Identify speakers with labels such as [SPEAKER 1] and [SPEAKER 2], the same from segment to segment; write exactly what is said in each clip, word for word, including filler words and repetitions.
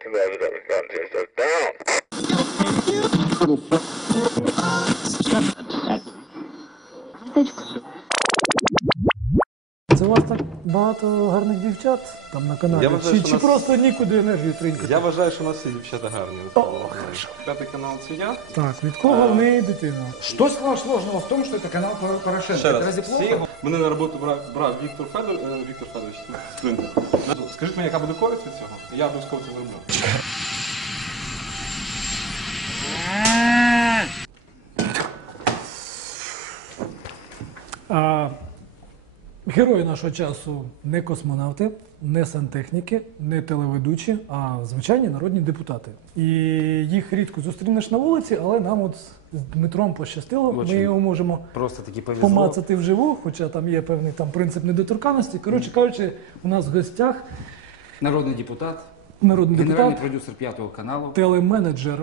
[SPEAKER 1] Це у вас так багато гарних дівчат там на каналі?
[SPEAKER 2] Я вважаю,
[SPEAKER 1] Чи,
[SPEAKER 2] що
[SPEAKER 1] чи
[SPEAKER 2] нас-
[SPEAKER 1] просто нікуди енергію тринькати?
[SPEAKER 2] Я вважаю, що у нас всі дівчата гарні. П'ятий канал це я.
[SPEAKER 1] Так, від кого в неї дитина?
[SPEAKER 3] Что сложного в том, что это канал Пор- Порошенко?
[SPEAKER 2] Ще
[SPEAKER 3] Это
[SPEAKER 2] раз,
[SPEAKER 3] разве
[SPEAKER 2] всі
[SPEAKER 3] плохо?
[SPEAKER 2] його... Мене на роботу брав, брав Віктор Федор, е, Віктор Федорович, Спринтер. Скажіть мені, яка буде користь від цього? Я обов'язково це зроблю.
[SPEAKER 1] А, герої нашого часу не космонавти, не сантехніки, не телеведучі, а звичайні народні депутати. І їх рідко зустрінеш на вулиці, але нам от з Дмитром пощастило. Ми
[SPEAKER 4] Очень
[SPEAKER 1] його можемо
[SPEAKER 4] Просто таки повезло.
[SPEAKER 1] помацати вживу, хоча там є певний там принцип недоторканності. Коротше кажучи, у нас в гостях
[SPEAKER 4] Народный депутат,
[SPEAKER 1] народний
[SPEAKER 4] генеральный
[SPEAKER 1] депутат,
[SPEAKER 4] продюсер Пятого каналу
[SPEAKER 1] телеменеджер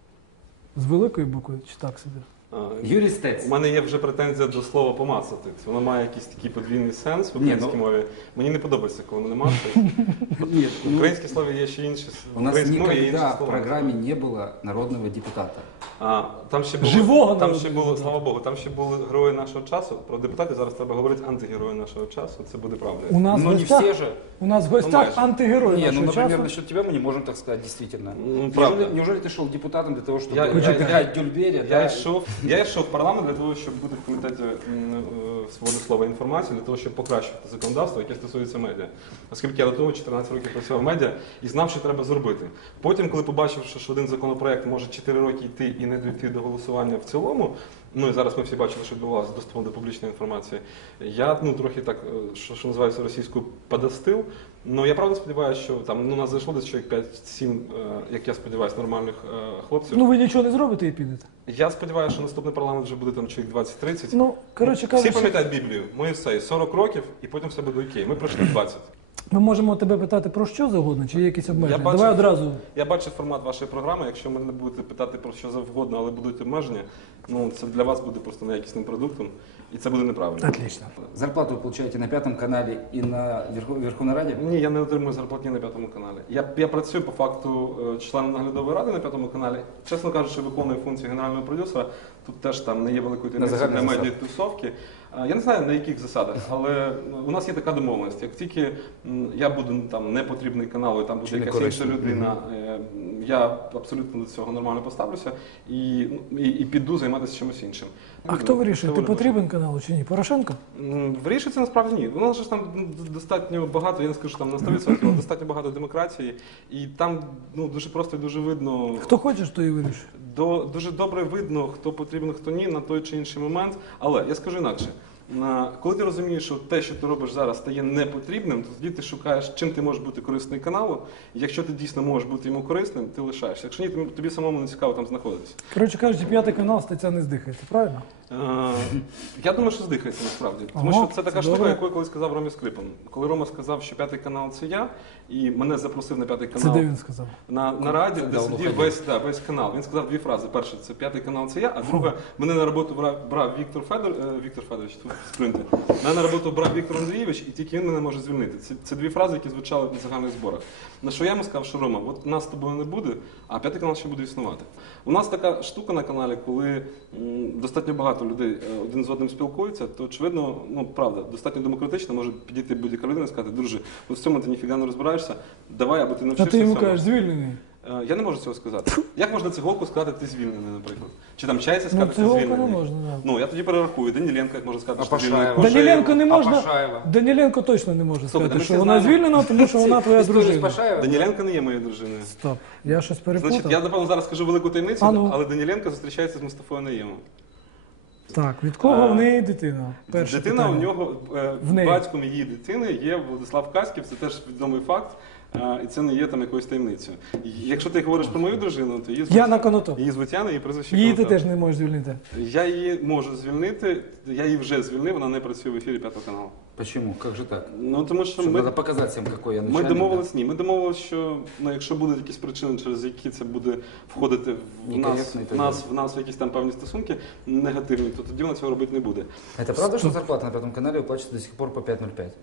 [SPEAKER 1] з великої букви, чи так собі.
[SPEAKER 4] Юрий Стец.
[SPEAKER 2] У мене є вже претензія до слова помацати. Воно має якийсь такий подвійний сенс в українській
[SPEAKER 4] Ні, ну-
[SPEAKER 2] мові. Мені не подобається, коли мене мацають.
[SPEAKER 4] Нет,
[SPEAKER 2] В
[SPEAKER 4] ну,
[SPEAKER 2] українській слові є ще інші
[SPEAKER 4] у
[SPEAKER 2] в
[SPEAKER 4] нас
[SPEAKER 2] українській мові є інші
[SPEAKER 4] никогда в
[SPEAKER 2] слова.
[SPEAKER 4] программе не было народного депутата.
[SPEAKER 2] А, там ще було,
[SPEAKER 1] Живого
[SPEAKER 2] там
[SPEAKER 1] народного
[SPEAKER 2] ще було,
[SPEAKER 1] депутата.
[SPEAKER 2] слава Богу, там ще були герої нашого часу. Про депутатів зараз треба говорити антигерої нашого часу. Це буде правда.
[SPEAKER 1] У нас в
[SPEAKER 4] Но не
[SPEAKER 1] гостях,
[SPEAKER 4] все же.
[SPEAKER 1] у нас в
[SPEAKER 2] Ну,
[SPEAKER 1] гостях
[SPEAKER 2] майже.
[SPEAKER 1] антигерой
[SPEAKER 4] Не, ну,
[SPEAKER 1] нашого
[SPEAKER 4] например,
[SPEAKER 1] часу.
[SPEAKER 4] насчет тебя мы не можем так сказать, действительно.
[SPEAKER 2] Ну, правда.
[SPEAKER 4] неужели, неужели ты шел депутатом для того, чтобы
[SPEAKER 2] Я- я-
[SPEAKER 4] играть Дюльберя?
[SPEAKER 2] Я
[SPEAKER 4] да?
[SPEAKER 2] йшов, я йшов в парламент для того, щоб бути в комітеті м, е, свободи слова і інформації, для того, щоб покращувати законодавство, яке стосується медіа. Оскільки я до того чотирнадцять років працював в медіа і знав, що треба зробити. Потім, коли побачив, що один законопроект може чотири роки йти і не дійти до голосування в цілому, ну і зараз ми всі бачили, що відбувалося з доступом до публічної інформації, я ну трохи так, е, що, що називається російською, подостив. Ну я правда сподіваюся, що там ну, у нас зайшло десь чоловік п'ять-сім, е, як я сподіваюся, нормальних е, хлопців.
[SPEAKER 1] Ну ви нічого не зробите і підете.
[SPEAKER 2] Я сподіваюся, що наступний парламент вже буде там чоловік двадцять-тридцять.
[SPEAKER 1] Ну, коротше
[SPEAKER 2] Всі
[SPEAKER 1] кажучи,
[SPEAKER 2] пам'ятають Біблію, Моїсей, сорок років, і потім все буде окей. Ми пройшли двадцять.
[SPEAKER 1] ми можемо тебе питати про що завгодно, чи є якісь обмеження?
[SPEAKER 2] бачив-
[SPEAKER 1] Давай одразу.
[SPEAKER 2] Я бачив формат вашої програми. Якщо мене будете питати про що завгодно, але будуть обмеження, ну це для вас буде просто неякісним продуктом, і це буде неправильно.
[SPEAKER 1] Отлично.
[SPEAKER 4] Зарплату вы получаете на Пятом канале и на Верху- Верховной Раде?
[SPEAKER 2] Ні, я не отримую зарплатні на п'ятому каналі. Я, я працюю по факту е, членом наглядової ради на п'ятому каналі. Чесно кажучи, виконую функції генерального продюсера. Тут теж там не є великої тенденції
[SPEAKER 4] загальних
[SPEAKER 2] для
[SPEAKER 4] засадах.
[SPEAKER 2] медіатусовки. Е, Я не знаю на яких засадах, але у нас є така домовленість. Як тільки м, я буду ну, там непотрібний канал, і там буде
[SPEAKER 4] Чи не
[SPEAKER 2] якась інша
[SPEAKER 4] корисний.
[SPEAKER 2] людина, е, я абсолютно до цього нормально поставлюся і, ну, і, і піду займатися чимось іншим.
[SPEAKER 1] А хто вирішує,
[SPEAKER 2] Це
[SPEAKER 1] ти
[SPEAKER 2] воля
[SPEAKER 1] потрібен каналу чи ні? Порошенко?
[SPEAKER 2] М, Вирішується насправді ні. У нас ж там ну, достатньо багато, я не скажу, що там на сто відсотків, але достатньо багато демократії, і там ну, дуже просто і дуже видно.
[SPEAKER 1] Хто хочеш, то і вирішує.
[SPEAKER 2] До, дуже добре видно, хто потрібен, хто ні, на той чи інший момент. Але я скажу інакше. На- Коли ти розумієш, що те, що ти робиш зараз, стає непотрібним, то тоді ти шукаєш, чим ти можеш бути корисний каналу. І якщо ти дійсно можеш бути йому корисним, ти лишаєшся. Якщо ні, тобі- тобі самому не цікаво там знаходитися.
[SPEAKER 1] Коротше кажучи, п'ятий канал стаття не здихається, правильно?
[SPEAKER 2] Е, Я думаю, що здихається насправді. Тому
[SPEAKER 1] Ага,
[SPEAKER 2] що це така
[SPEAKER 1] це
[SPEAKER 2] штука,
[SPEAKER 1] добре.
[SPEAKER 2] яку я колись сказав Ромі Скрипан. Коли Рома сказав, що п'ятий канал це я, і мене запросив на п'ятий
[SPEAKER 1] Це
[SPEAKER 2] канал
[SPEAKER 1] де він сказав?
[SPEAKER 2] на, на раді, де
[SPEAKER 4] Да,
[SPEAKER 2] сидів
[SPEAKER 4] виходить.
[SPEAKER 2] весь, да, весь канал. Він сказав дві фрази. Перше, це п'ятий канал це я, а друге, мене на роботу брав, брав Віктор Федор, е, Віктор Федорович, тут спринтер. Мене на роботу брав Віктор Андрійович, і тільки він мене може звільнити. Це, це дві фрази, які звучали на загальних зборах. На що я йому сказав, що Рома, от нас з тобою не буде, а п'ятий канал ще буде існувати. У нас така штука на каналі, коли м, достатньо багато людей е, один з одним спілкуються, то очевидно, ну правда, достатньо демократично може підійти будь-яка людина і сказати, друже, от в цьому ти ніфіга не розбираєшся, давай, або ти
[SPEAKER 1] А
[SPEAKER 2] навчишся
[SPEAKER 1] ти йому
[SPEAKER 2] цьому.
[SPEAKER 1] кажеш, звільнений.
[SPEAKER 2] Е, Я не можу цього сказати. Як можна циголку сказати, ти звільнений, наприклад? Чи там чайця
[SPEAKER 1] Ну,
[SPEAKER 2] сказати, ти
[SPEAKER 1] цього не
[SPEAKER 2] звільнений?
[SPEAKER 1] можна, да.
[SPEAKER 2] Ну, я тоді перерахую. Даніленко, як можна сказати,
[SPEAKER 4] А
[SPEAKER 2] що ти звільнений.
[SPEAKER 4] Пашаєва?
[SPEAKER 1] Даніленко не
[SPEAKER 4] А
[SPEAKER 1] можна.
[SPEAKER 4] Пашаєва?
[SPEAKER 1] Даніленко точно не може
[SPEAKER 2] Слухайте,
[SPEAKER 1] сказати,
[SPEAKER 2] ми
[SPEAKER 1] що
[SPEAKER 2] всі
[SPEAKER 1] вона
[SPEAKER 2] знаємо.
[SPEAKER 1] звільнена, тому що вона твоя
[SPEAKER 4] История с
[SPEAKER 1] дружина.
[SPEAKER 4] Пашаевой?
[SPEAKER 2] Даніленко не є моєю дружиною.
[SPEAKER 1] Стоп, я щось
[SPEAKER 2] Значить,
[SPEAKER 1] перепутав.
[SPEAKER 2] я, напевно, зараз скажу велику таємницю,
[SPEAKER 1] А ну.
[SPEAKER 2] але Даніленко зустрічається з Мустафою Наємом.
[SPEAKER 1] Так, від кого
[SPEAKER 2] А,
[SPEAKER 1] в неї дитина? Перше
[SPEAKER 2] Дитина
[SPEAKER 1] питання.
[SPEAKER 2] у нього, е,
[SPEAKER 1] В неї.
[SPEAKER 2] батьком її дитини є Владислав Каськів, це теж відомий факт, е, і це не є там якоюсь таємницею. І Якщо ти говориш про мою дружину, то її звуть,
[SPEAKER 1] Яна Конотоп.
[SPEAKER 2] її звуть Яна, її прізвище
[SPEAKER 1] Її ти
[SPEAKER 2] Конотоп.
[SPEAKER 1] теж не можеш звільнити.
[SPEAKER 2] Я її можу звільнити, я її вже звільнив, вона не працює в ефірі П'ятого каналу.
[SPEAKER 4] Почему? Как же так?
[SPEAKER 2] Ну, тому що
[SPEAKER 4] Чтобы
[SPEAKER 2] ми,
[SPEAKER 4] надо показать всем, какой я
[SPEAKER 2] ми
[SPEAKER 4] начальник.
[SPEAKER 2] домовились, ні, ми домовились, що ну, якщо будуть якісь причини, через які це буде входити в нас,
[SPEAKER 4] Некоректно і
[SPEAKER 2] в
[SPEAKER 4] так
[SPEAKER 2] нас, в нас в якісь там певні стосунки негативні, то тоді вона цього робити не буде.
[SPEAKER 4] да? Это правда, что зарплата на Пятом канале выплачивается до сих пор по пять ноль пять?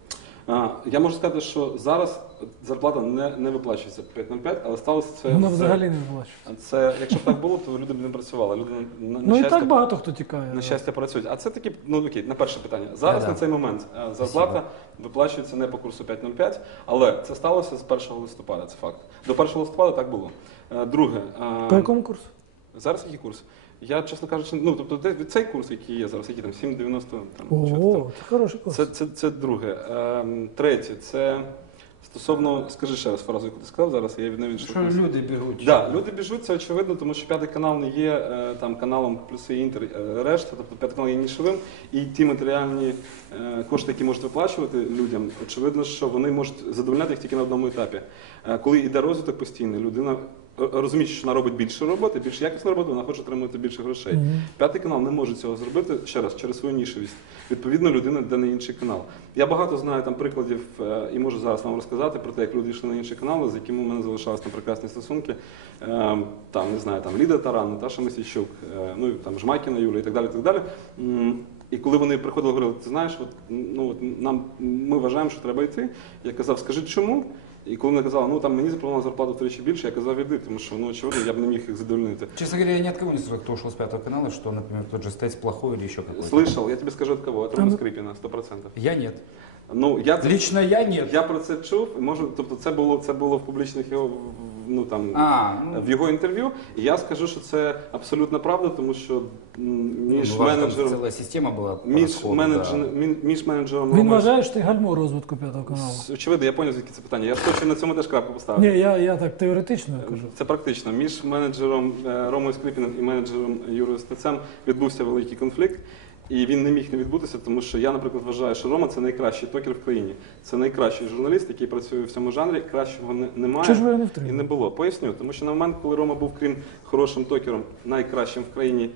[SPEAKER 2] А, я можу сказати, що зараз зарплата не, не виплачується по п'ять нуль п'ять, але сталося це.
[SPEAKER 1] Воно
[SPEAKER 2] це-
[SPEAKER 1] взагалі не бачу.
[SPEAKER 2] Це, якщо б так було, то люди б не працювали. Люди на, на
[SPEAKER 1] Ну і
[SPEAKER 2] щастя,
[SPEAKER 1] так багато хто тікає.
[SPEAKER 2] на щастя працюють. А це такі, ну окей, на перше питання. Зараз
[SPEAKER 4] Да-да.
[SPEAKER 2] на цей момент е, зарплата виплачується не по курсу п'ять нуль п'ять, але це сталося з першого листопада, це факт. До першого листопада так було. Е, Друге, е,
[SPEAKER 1] По якому курсу?
[SPEAKER 2] зараз який курс? Я, чесно кажучи, ну тобто де- цей курс, який є зараз, який там сім дев'яносто там. щось там.
[SPEAKER 1] О, це хороший курс.
[SPEAKER 2] Це, це, це друге. Ем, третє, це стосовно, скажи ще раз фразу, яку ти сказав зараз, я від неї
[SPEAKER 3] Що
[SPEAKER 2] відштовхнувся.
[SPEAKER 3] люди бігуть.
[SPEAKER 2] Да, люди біжуть, це очевидно, тому що п'ятий канал не є е, там каналом плюси і інтер е, решта, тобто п'ятий канал є нішовим, і ті матеріальні е, кошти, які можуть виплачувати людям, очевидно, що вони можуть задовольняти їх тільки на одному етапі. Е, коли йде розвиток постійний, людина е, розуміє, що вона робить більше роботи, більш якісну роботу, вона хоче отримати більше грошей.
[SPEAKER 1] Мгм.
[SPEAKER 2] П'ятий канал не може цього зробити ще раз через свою нішевість. Відповідно, людина йде на інший канал. Я багато знаю там прикладів е, і можу зараз вам розказати про те, як люди йшли на інші канали, з якими у мене залишалися там прекрасні стосунки. Е, Там не знаю, там Ліда Таран, Наташа Мосійчук, е, ну і там Жмакіна Юля і так далі. І так далі. М, І коли вони приходили, говорили, ти знаєш, от, ну от нам ми вважаємо, що треба йти. Я казав, скажи чому? І коли вони казали, ну там мені запропонували зарплату втричі більше, я казав, іди, тому що ну очевидно, я б не міг їх задовольнити.
[SPEAKER 4] Честно говоря, я ни от кого не слышал, кто ушел с Пятого канала, что, например, тот же Стейс плохой или еще какой-то.
[SPEAKER 2] Слышал, я тебе скажу от кого, от Роми Скрипіна, сто процентів.
[SPEAKER 4] Я нет.
[SPEAKER 2] Ну, я це,
[SPEAKER 4] Лично я нет.
[SPEAKER 2] я про це чув, можу, тобто це було, це було в публічних його, ну там,
[SPEAKER 4] А, ну,
[SPEAKER 2] в його інтерв'ю, і я скажу, що це абсолютно правда, тому що м, між
[SPEAKER 4] ну, у вас там
[SPEAKER 2] менеджером,
[SPEAKER 4] целая система была по
[SPEAKER 2] між,
[SPEAKER 4] расходу,
[SPEAKER 2] менеджер,
[SPEAKER 4] да.
[SPEAKER 2] мі- між менеджером
[SPEAKER 1] Він
[SPEAKER 2] Ромою-
[SPEAKER 1] вважає, що ти гальмо розвитку п'ятого каналу.
[SPEAKER 2] Очевидно, я поняв, звідки це питання. Я хочу на цьому теж крапку поставити.
[SPEAKER 1] Ні, я, я так теоретично кажу.
[SPEAKER 2] Це практично. Між менеджером е, Ромою Скрипіним і менеджером Юрою Стецем відбувся великий конфлікт. І він не міг не відбутися, тому що я, наприклад, вважаю, що Рома це найкращий токер в країні. Це найкращий журналіст, який працює в цьому жанрі. Кращого не, немає
[SPEAKER 1] Чого ж ви його не
[SPEAKER 2] і
[SPEAKER 1] втримали?
[SPEAKER 2] не було. Поясню, тому що на момент, коли Рома був, крім хорошим токером, найкращим в країні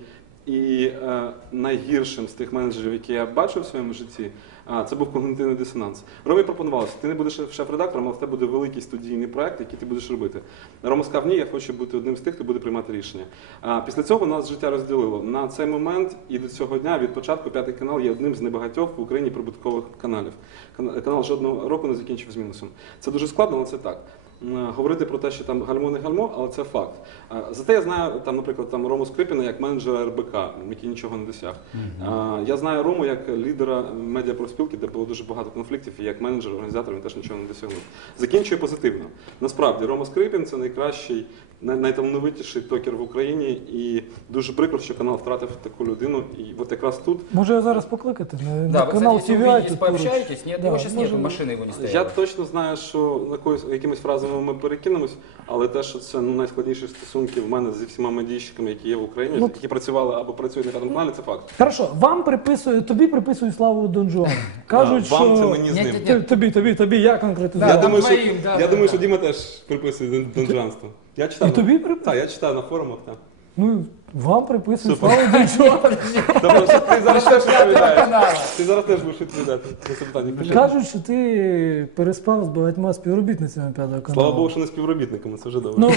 [SPEAKER 2] і е, найгіршим з тих менеджерів, які я бачив в своєму житті, а, це був когнітивний дисонанс. Ромі пропонувалося, ти не будеш шеф-редактором, але в тебе буде великий студійний проект, який ти будеш робити. Рома сказав, ні, я хочу бути одним з тих, хто буде приймати рішення. А, після цього нас життя розділило. На цей момент і до цього дня, від початку, п'ятий канал є одним з небагатьох в Україні прибуткових каналів. Кан- Канал жодного року не закінчив з мінусом. Це дуже складно, але це так. М, Говорити про те, що там гальмо не гальмо, але це факт. А, Зате я знаю, там, наприклад, там Рому Скрипіна як менеджера ер бе ка, який нічого не досяг. А, Я знаю Рому як лідера медіапрофспілки, де було дуже багато конфліктів, і як менеджер, організатор він теж нічого не досягнув. Закінчую позитивно. Насправді, Рома Скрипін це найкращий, най- найталановитіший токер в Україні, і дуже прикро, що канал втратив таку людину. І от якраз тут
[SPEAKER 1] Може його зараз покликати на,
[SPEAKER 4] Да,
[SPEAKER 1] на
[SPEAKER 4] вы,
[SPEAKER 1] канал
[SPEAKER 4] кстати, если
[SPEAKER 1] Ті Ві Ай
[SPEAKER 4] увидитесь,
[SPEAKER 1] тут поруч.
[SPEAKER 4] пообщаетесь, нет,
[SPEAKER 1] Да,
[SPEAKER 4] его сейчас
[SPEAKER 1] може-
[SPEAKER 4] нет, машина его не стояла.
[SPEAKER 2] я точно знаю, що на якоюсь, якимись фразами ми перекинемось, але те, що це ну, найскладніші стосунки в мене зі всіма медійщиками, які є в Україні,
[SPEAKER 1] Ну,
[SPEAKER 2] які працювали або працюють на п'ятому каналі, це факт.
[SPEAKER 1] Хорошо, вам приписують, тобі приписують славу Дон Жуану. Кажуть,
[SPEAKER 2] А, вам
[SPEAKER 1] що...
[SPEAKER 2] це мені з
[SPEAKER 4] Ні,
[SPEAKER 2] ним.
[SPEAKER 4] ні,
[SPEAKER 1] Т- Тобі, тобі, тобі, я конкретизую.
[SPEAKER 2] Я
[SPEAKER 4] Да,
[SPEAKER 2] думаю,
[SPEAKER 4] вам
[SPEAKER 2] що,
[SPEAKER 4] двоїм, да,
[SPEAKER 2] я
[SPEAKER 4] да,
[SPEAKER 2] думаю,
[SPEAKER 4] да.
[SPEAKER 2] що Діма теж приписує дон- донжанство. Я читав.
[SPEAKER 1] І тобі приписують?
[SPEAKER 2] Так, я читав на форумах. Так.
[SPEAKER 1] Ну, вам приписують
[SPEAKER 2] Супер.
[SPEAKER 1] славу Дон Жуану.
[SPEAKER 2] Тобто, що ти зараз теж відповідаєш.
[SPEAKER 4] канала.
[SPEAKER 2] Ти зараз теж будеш відповідати на це питання. Кажи.
[SPEAKER 1] Кажуть, що ти переспав з багатьма співробітницями п'ятого каналу.
[SPEAKER 2] Слава Богу, що не співробітниками, це вже добре.
[SPEAKER 1] Ну,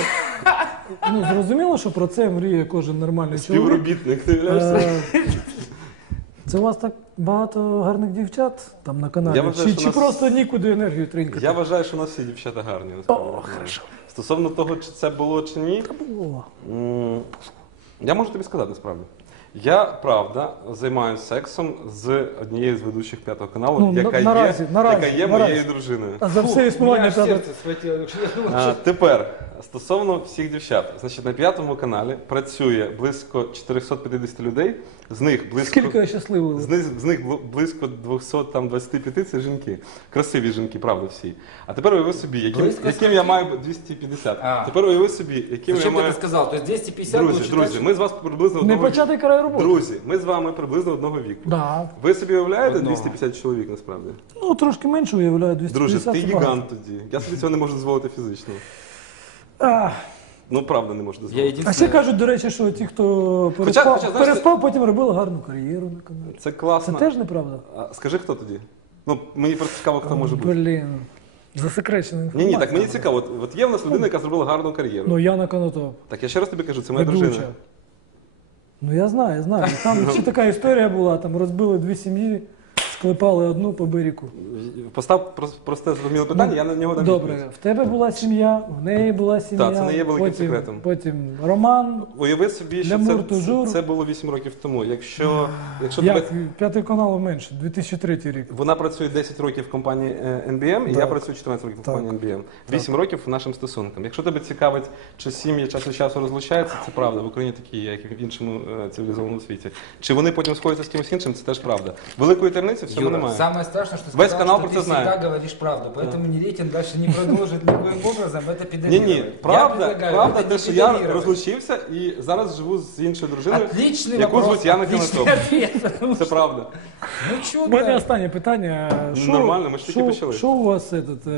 [SPEAKER 1] ну, зрозуміло, що про це мріє кожен нормальний чоловік.
[SPEAKER 2] Співробітник, ти уявляєш?
[SPEAKER 1] Е, Це у вас так багато гарних дівчат там на каналі?
[SPEAKER 2] Я вважаю,
[SPEAKER 1] чи
[SPEAKER 2] що
[SPEAKER 1] чи
[SPEAKER 2] нас-
[SPEAKER 1] просто нікуди енергію тринькати?
[SPEAKER 2] Я вважаю, що у нас всі дівчата гарні. насправді.
[SPEAKER 1] О, хорошо.
[SPEAKER 2] Стосовно того, чи це було чи ні,
[SPEAKER 1] О,
[SPEAKER 2] м, я можу тобі сказати насправді. Я, правда, займаюся сексом з однією з ведучих п'ятого каналу,
[SPEAKER 1] Ну,
[SPEAKER 2] яка,
[SPEAKER 1] на- наразі,
[SPEAKER 2] є,
[SPEAKER 1] наразі,
[SPEAKER 2] яка є
[SPEAKER 1] наразі.
[SPEAKER 2] моєю дружиною.
[SPEAKER 1] А за все існування
[SPEAKER 3] Меня аж
[SPEAKER 1] п'ятого...
[SPEAKER 3] сердце схватило. Я думал,
[SPEAKER 2] А,
[SPEAKER 3] что-
[SPEAKER 2] тепер, стосовно всіх дівчат, значить, на п'ятому каналі працює близько чотириста п'ятдесят людей, з них близько,
[SPEAKER 1] Скільки я щасливий.
[SPEAKER 2] з них, з них бл- близько двісті двадцять п'ять це жінки. Красиві жінки, правда, всі. А тепер уяви собі, яким,
[SPEAKER 4] Близько
[SPEAKER 2] яким я маю двісті п'ятдесят.
[SPEAKER 4] А.
[SPEAKER 2] Тепер уяви собі, яким
[SPEAKER 4] Зачем
[SPEAKER 2] я
[SPEAKER 4] ты
[SPEAKER 2] маю...
[SPEAKER 4] это сказал? То есть двести пятьдесят
[SPEAKER 2] Друзі,
[SPEAKER 4] будет
[SPEAKER 2] друзі,
[SPEAKER 4] считать,
[SPEAKER 2] ми з вас приблизно
[SPEAKER 1] Не
[SPEAKER 2] одного
[SPEAKER 1] початий край роботи.
[SPEAKER 2] Друзі, ми з вами приблизно одного віку.
[SPEAKER 1] Да.
[SPEAKER 2] Ви собі уявляєте
[SPEAKER 4] Одного.
[SPEAKER 2] двісті п'ятдесят чоловік насправді?
[SPEAKER 1] Ну, трошки менше уявляю, двісті
[SPEAKER 2] Друже,
[SPEAKER 1] п'ятдесят.
[SPEAKER 2] ти
[SPEAKER 1] це багато.
[SPEAKER 2] гігант тоді. Я собі цього не можу дозволити фізично.
[SPEAKER 1] А,
[SPEAKER 2] Ну, правда, не можу
[SPEAKER 4] Я
[SPEAKER 2] дозволити.
[SPEAKER 1] а ще
[SPEAKER 4] единственное...
[SPEAKER 1] кажуть, до речі, що ті, хто переспав,
[SPEAKER 2] хоча, знаєш,
[SPEAKER 1] переспав потім робили гарну кар'єру на каналі.
[SPEAKER 2] Це
[SPEAKER 1] Це
[SPEAKER 2] класно.
[SPEAKER 1] теж неправда?
[SPEAKER 2] А, скажи, хто тоді? Ну, мені просто цікаво, хто може бути.
[SPEAKER 1] Блін. Засекречена
[SPEAKER 2] Ні,
[SPEAKER 1] інформація.
[SPEAKER 2] ні, так мені цікаво. От, от є в нас людина, яка зробила гарну кар'єру.
[SPEAKER 1] Ну, Яна Конотоп.
[SPEAKER 2] Так, я ще раз тобі кажу, це моя
[SPEAKER 1] Ведуча.
[SPEAKER 2] дружина.
[SPEAKER 1] Ну я знаю, я знаю. Там ще така історія була, там розбили дві сім'ї, Клепали одну по берегу.
[SPEAKER 2] Постав прос- просте зрозуміле питання, я на нього дам
[SPEAKER 1] Добре,
[SPEAKER 2] відповідь.
[SPEAKER 1] в тебе була сім'я, в неї була сім'я.
[SPEAKER 2] Так, це не є великим
[SPEAKER 1] потім,
[SPEAKER 2] секретом.
[SPEAKER 1] Потім роман.
[SPEAKER 2] Уяви собі, що
[SPEAKER 1] Лямур,
[SPEAKER 2] це,
[SPEAKER 1] тужур.
[SPEAKER 2] це, це було вісім років тому. Якщо, якщо
[SPEAKER 1] Як?
[SPEAKER 2] тебе,
[SPEAKER 1] П'ятий каналу менше, дві тисячі третій рік.
[SPEAKER 2] вона працює десять років в компанії е, ен бі ем, і
[SPEAKER 1] Так.
[SPEAKER 2] я працюю чотирнадцять років в
[SPEAKER 1] Так.
[SPEAKER 2] компанії ен бі ем. вісім років нашим стосункам. Якщо тебе цікавить, чи сім'ї час від часу розлучаються, це правда. В Україні такі є, як і в іншому е, цивілізованому світі. Чи вони потім сходяться з кимось іншим, це теж правда. Великої таємниці в цьому
[SPEAKER 4] Юра,
[SPEAKER 2] немає.
[SPEAKER 5] Самое страшное, что
[SPEAKER 2] Весь
[SPEAKER 5] сказал,
[SPEAKER 2] канал
[SPEAKER 5] что
[SPEAKER 2] про
[SPEAKER 5] ты
[SPEAKER 2] це знає.
[SPEAKER 5] всегда говоришь правду, поэтому Нелетин дальше не продолжит никаким образом это
[SPEAKER 2] Ні,
[SPEAKER 5] педалировать.
[SPEAKER 2] ні, правда,
[SPEAKER 5] Я предлагаю
[SPEAKER 2] правда,
[SPEAKER 5] это
[SPEAKER 2] те,
[SPEAKER 5] не
[SPEAKER 2] що я
[SPEAKER 5] педалировать.
[SPEAKER 2] розлучився і зараз живу з іншою дружиною,
[SPEAKER 5] Отличный
[SPEAKER 2] яку
[SPEAKER 5] вопрос,
[SPEAKER 2] звуть Яна
[SPEAKER 5] отличный
[SPEAKER 2] Канатоп.
[SPEAKER 5] ответ.
[SPEAKER 2] Це правда.
[SPEAKER 5] Ну что,
[SPEAKER 1] У мене
[SPEAKER 5] да.
[SPEAKER 1] останнє питання.
[SPEAKER 2] Ну,
[SPEAKER 1] Що-
[SPEAKER 2] нормально, ми ж тільки
[SPEAKER 1] що-
[SPEAKER 2] почали.
[SPEAKER 1] Що у вас этот,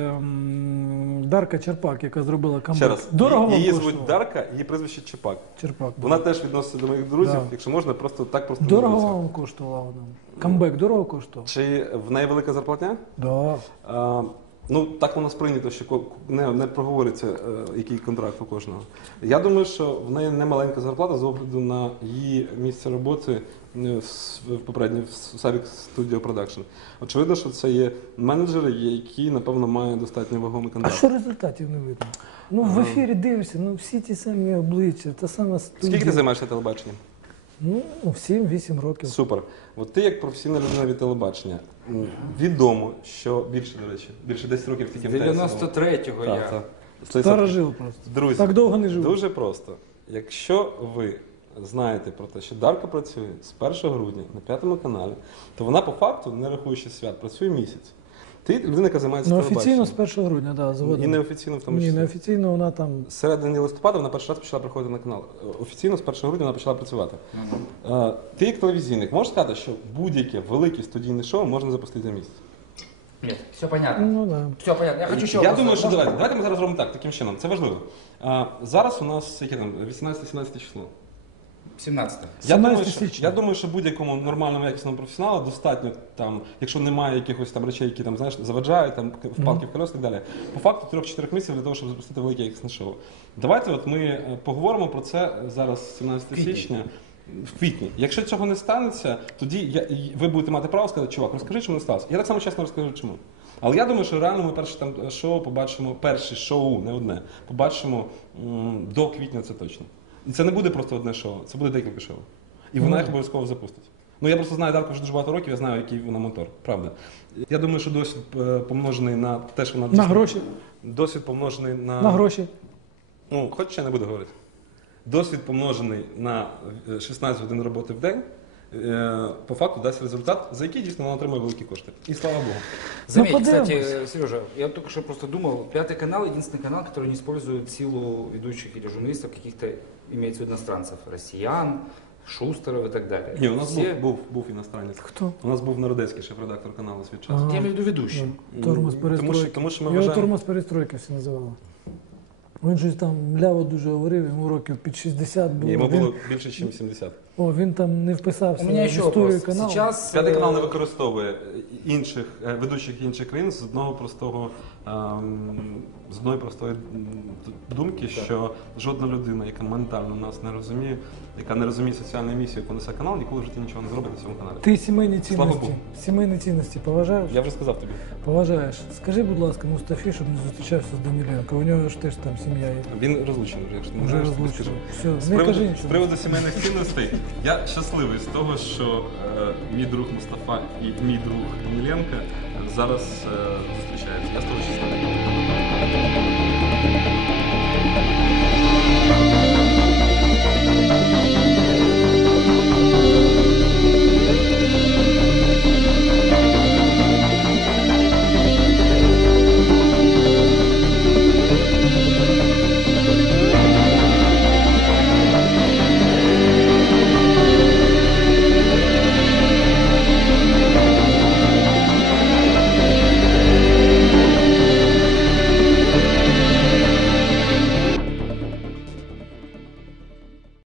[SPEAKER 1] ем, Дарка Черпак, яка зробила камбек?
[SPEAKER 2] Ще раз,
[SPEAKER 1] Дорого вам
[SPEAKER 2] її
[SPEAKER 1] коштувало?
[SPEAKER 2] звуть Дарка, її прізвище Чепак.
[SPEAKER 1] Черпак.
[SPEAKER 2] Вона теж відноситься до моїх друзів,
[SPEAKER 1] Да.
[SPEAKER 2] якщо можна, просто так просто
[SPEAKER 1] Дорого
[SPEAKER 2] називатися.
[SPEAKER 1] вам коштувала вона? Камбек дорого коштував?
[SPEAKER 2] Чи в неї велика зарплатня?
[SPEAKER 1] Да.
[SPEAKER 2] А, ну, так воно сприйнято, що ко- не, не проговориться, е, який контракт у кожного. Я думаю, що в неї не маленька зарплата з огляду на її місце роботи е, в с- в попередній в Savic Studio Production. Очевидно, що це є менеджери, які, напевно, мають достатньо вагомий
[SPEAKER 1] А
[SPEAKER 2] контракт.
[SPEAKER 1] що результатів не видно? Ну, в ефірі дивишся, ну всі ті самі обличчя, та сама студія.
[SPEAKER 2] Скільки ти займаєшся телебаченням?
[SPEAKER 1] Ну, сім-вісім років.
[SPEAKER 2] Супер. От ти як професійна людина від телебачення, м, відомо, що більше, до речі, більше десять років тільки в ТСН.
[SPEAKER 5] девяносто третьего
[SPEAKER 2] Так,
[SPEAKER 5] я.
[SPEAKER 2] так. Сто
[SPEAKER 1] Старожил просто.
[SPEAKER 2] Друзі,
[SPEAKER 1] Так довго не живу.
[SPEAKER 2] дуже просто. Якщо ви знаєте про те, що Дарка працює з першого грудня на п'ятому каналі, то вона по факту, не рахуючи свят, працює місяць. Ти людина, яка займається
[SPEAKER 1] Ну,
[SPEAKER 2] телебаченням.
[SPEAKER 1] офіційно з першого грудня, да, згодом.
[SPEAKER 2] І неофіційно в тому
[SPEAKER 1] Ні,
[SPEAKER 2] числі.
[SPEAKER 1] неофіційно вона там.
[SPEAKER 2] З середини листопада вона перший раз почала приходити на канал. Офіційно з першого грудня вона почала працювати. Е, Ти як телевізійник можеш сказати, що будь-яке велике студійне шоу можна запустити за місяць?
[SPEAKER 5] Нет, все понятно.
[SPEAKER 1] Ну, да.
[SPEAKER 5] Все понятно. Я хочу еще
[SPEAKER 2] Я
[SPEAKER 5] вопрос.
[SPEAKER 2] думаю, що
[SPEAKER 5] Можно?
[SPEAKER 2] давайте. Давайте ми зараз зробимо так, таким чином. Це важливо. А, зараз у нас яке там вісімнадцяте-сімнадцяте число.
[SPEAKER 5] семнадцатое.
[SPEAKER 2] Я думаю,
[SPEAKER 1] сімнадцяте
[SPEAKER 2] що,
[SPEAKER 1] січня.
[SPEAKER 2] я думаю, що будь-якому нормальному якісному професіоналу достатньо там, якщо немає якихось там речей, які там знаєш заваджають, там впалки в колес і так далі. По факту трьох-чотирьох місяців для того, щоб запустити велике якісне шоу. Давайте, от ми е, поговоримо про це зараз, сімнадцяте
[SPEAKER 5] Квітні.
[SPEAKER 2] січня. В квітні. Якщо цього не станеться, тоді я, і ви будете мати право сказати, чувак, розкажи, чому не сталося. Я так само чесно розкажу, чому. Але я думаю, що реально ми перше там шоу побачимо, перше шоу, не одне, побачимо м, до квітня, це точно. І це не буде просто одне шоу, це буде декілька шоу. І вона їх обов'язково запустить. Ну я просто знаю Дарку вже дуже багато років, я знаю, який вона мотор. Правда. Я думаю, що досвід е, помножений на те, що вона
[SPEAKER 1] На гроші.
[SPEAKER 2] Досвід помножений на.
[SPEAKER 1] На гроші.
[SPEAKER 2] Ну, хоч ще не буду говорити. Досвід помножений на е, шістнадцять годин роботи в день, е, по факту дасть результат, за який дійсно вона отримує великі кошти. І слава Богу.
[SPEAKER 5] Заметь,
[SPEAKER 1] Ну,
[SPEAKER 5] кстати,
[SPEAKER 1] подивимось.
[SPEAKER 5] Сережа, я только что просто думал, Пятый канал единственный канал, который не использует силу ведущих или журналистов каких-то, имеется в виду иностранцев, россиян, Шустеров и так далее.
[SPEAKER 2] Ні, у нас
[SPEAKER 5] Все,
[SPEAKER 2] був, був, був іностранець.
[SPEAKER 1] Хто?
[SPEAKER 2] У нас був Народецький, шеф-редактор каналу «Світ часу».
[SPEAKER 1] Ага.
[SPEAKER 5] я имею в виду ведущих.
[SPEAKER 1] Ну, Тормоз
[SPEAKER 2] Тому
[SPEAKER 1] перестройки.
[SPEAKER 2] що- тому що ми
[SPEAKER 1] Його
[SPEAKER 2] вважаємо-
[SPEAKER 1] тормоз перестройки всі називали. Він щось там мляво дуже говорив, йому років під шістдесят було.
[SPEAKER 2] Ні, йому
[SPEAKER 1] він,
[SPEAKER 2] було більше, ніж сімдесят.
[SPEAKER 1] О, він там не вписався
[SPEAKER 5] У меня
[SPEAKER 1] в
[SPEAKER 5] еще
[SPEAKER 1] історію
[SPEAKER 5] вопрос.
[SPEAKER 1] каналу.
[SPEAKER 5] Сейчас
[SPEAKER 2] П'ятий канал не
[SPEAKER 5] э,
[SPEAKER 2] використовує інших е, ведучих інших країн з одного простого ем, з одної простої м, думки, що жодна людина, яка ментально нас не розуміє, яка не розуміє соціальну місію, яку несе канал, ніколи в житті нічого не зробить на цьому каналі.
[SPEAKER 1] Ти сімейні
[SPEAKER 2] Слава
[SPEAKER 1] цінності,
[SPEAKER 2] Богу.
[SPEAKER 1] сімейні цінності поважаєш?
[SPEAKER 2] Я вже сказав тобі.
[SPEAKER 1] Поважаєш. Скажи, будь ласка, Мустафі, щоб не зустрічався з Даніленко. У нього ж теж там сім'я є.
[SPEAKER 2] Він розлучений вже, якщо ти не
[SPEAKER 1] Вже
[SPEAKER 2] знаєш, тобі
[SPEAKER 1] розлучений.
[SPEAKER 2] скажу.
[SPEAKER 1] Все,
[SPEAKER 2] З
[SPEAKER 1] не
[SPEAKER 2] приводу,
[SPEAKER 1] кажи
[SPEAKER 2] з
[SPEAKER 1] нічого.
[SPEAKER 2] приводу сімейних цінностей, я щасливий з того, що е, мій друг Мустафа і мій друг Даніленко зараз е, зустрічаються. Я з того щасливий.